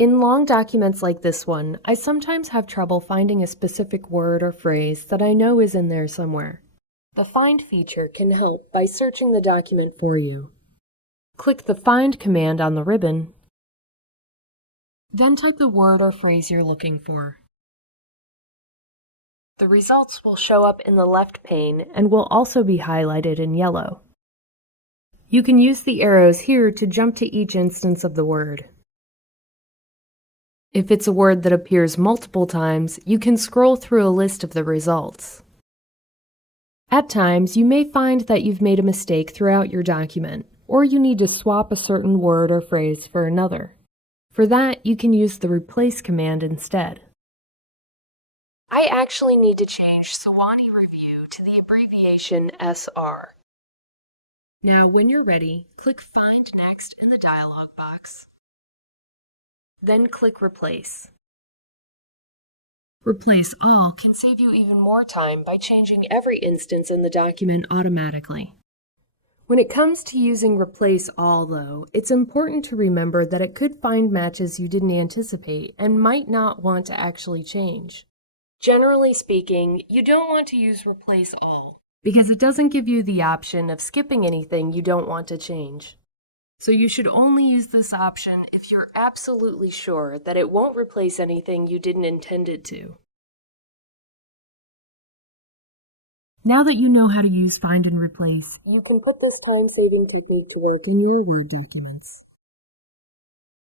In long documents like this one, I sometimes have trouble finding a specific word or phrase that I know is in there somewhere. The Find feature can help by searching the document for you. Click the Find command on the ribbon, then type the word or phrase you're looking for. The results will show up in the left pane and will also be highlighted in yellow. You can use the arrows here to jump to each instance of the word. If it's a word that appears multiple times, you can scroll through a list of the results. At times, you may find that you've made a mistake throughout your document, or you need to swap a certain word or phrase for another. For that, you can use the Replace command instead. I actually need to change Sewanee Review to the abbreviation SR. Now, when you're ready, click Find Next in the dialog box. Then click Replace. Replace All can save you even more time by changing every instance in the document automatically. When it comes to using Replace All, though, it's important to remember that it could find matches you didn't anticipate and might not want to actually change. Generally speaking, you don't want to use Replace All because it doesn't give you the option of skipping anything you don't want to change. So you should only use this option if you're absolutely sure that it won't replace anything you didn't intend it to. Now that you know how to use Find and Replace, you can put this time-saving technique to work in your Word documents.